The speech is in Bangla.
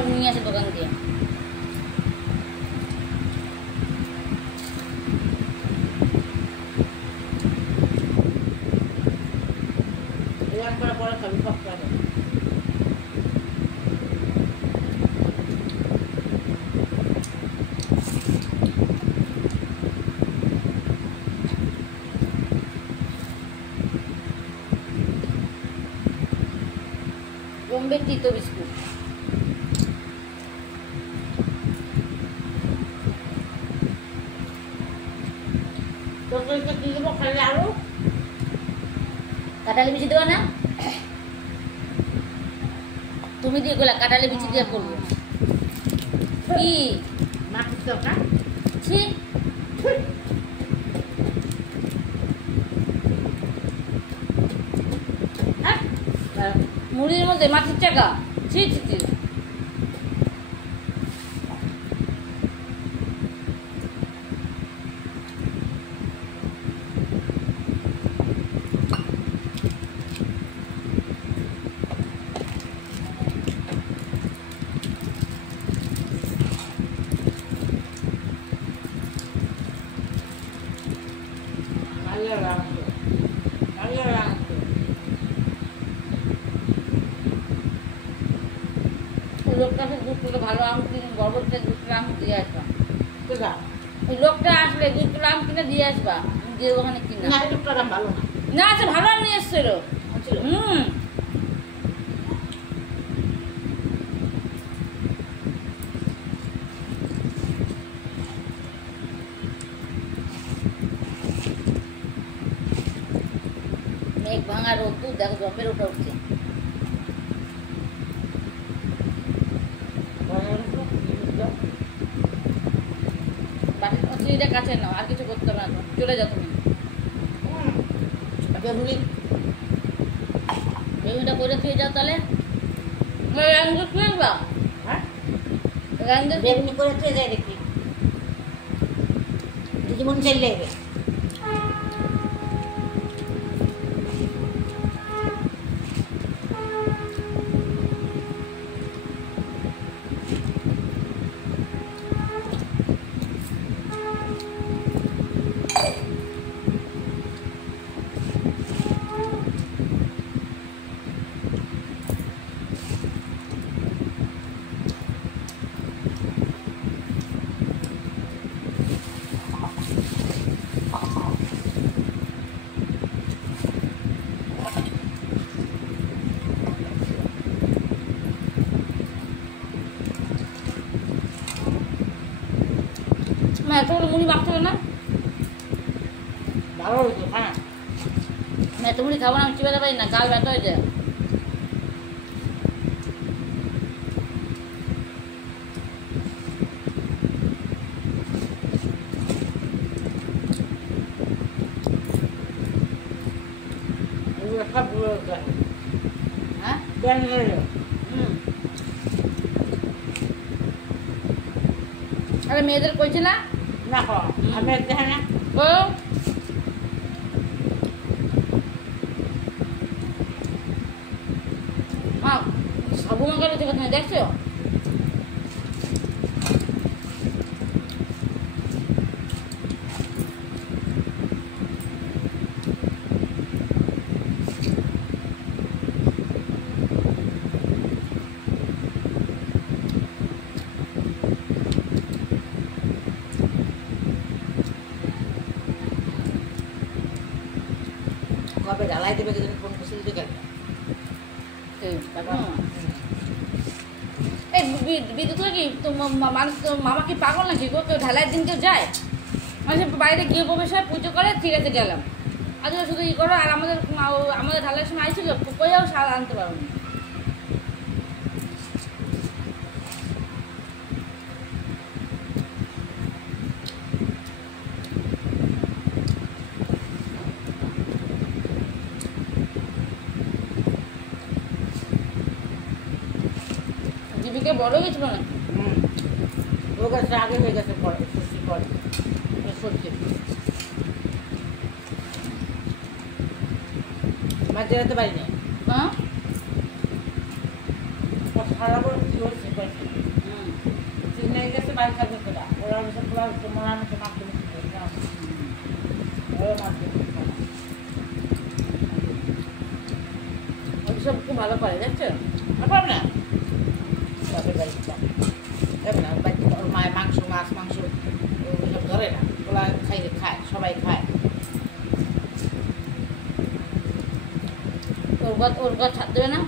সব নিয়ে আসে দোকান দিয়ে। পরে খাবি সব খাবে। বোম্বে তিতো বিস্কুট। তরকারিতে কি দেবো খালি আলু কাঁঠালি বিচি দেবো না? তুমি দিয়ে গোলা কাঁঠালি বিচি দিয়ে করবো কি? মাছের তরকা ছি, মুড়ির মধ্যে মাছের চাকা, ছি ছি ছি। লোকটাকে 2 কিলো ভালো আম কিনে গর্বতে 2 কিলো আম দিয়ে আসবা। ওই লোকটা আসলে 2 কিলো আম কিনে দিয়ে আসবা, আমি দিয়ে ওখানে কিনা ভালো না না আছে, ভালো আম নিয়ে এসছিল। মেঘ ভাঙা রোদ্দুর দেখো জমের ওটা উঠছে। বাটির পাঁচটা কাছে নাও, আর কিছু করতে হবে না, চলে যাও তুমি। বেগুনটা করে খেয়ে যাও তাহলে। রান্না খেয়ে আসবা? হ্যাঁ রান্না বেগুনি করে খেয়ে যায় দেখি দিদিমন চাইলে মা এতগুলো মুড়ি মাখতে হবে না? ভালো হয়েছে হ্যাঁ না এত মুড়ি খাবো না, আমি চিবাতে পারি না, গাল ব্যথা হয়ে যায়। এগুলো সব গুলো হ্যাঁ আরে মেয়েদের কইছে না না আমি দেখে না ও মা সাবু মাখানো থেকে তুমি দেখছো? কবে ঢালাই দেবে কিন্তু ফোন করছিল দেখে এই বিদ্যুৎ কি মানুষ, মামা কি পাগল নাকি গো? কেউ ঢালাইয়ের দিন কেউ যায়? মানুষ বাইরে গিয়ে প্রবেশ হয়, পুজো করে, ঠিক আছে গেলাম। আজ শুধু ই করো। আর আমাদের ঢালাইয়ের সময় আইছিল, কোয়াও সার আনতে পারো না। জীবিকা বড় গেছিল না? ও গাছটা আগে হয়ে গেছে পরে সর্ষে পরে সর্ষে মাছ যেতে পারি না হ্যাঁ সারা বড় কি হয়েছে মনে হচ্ছে মাছ সব খুব ভালো করে দেখছো পারবে না বাপের বাড়িতে যাবে না ওর মায়ের মাংস মাছ মাংস ওইসব ধরে না ওরা খায় সবাই খায় ওর ঘর ছাড় দেবে না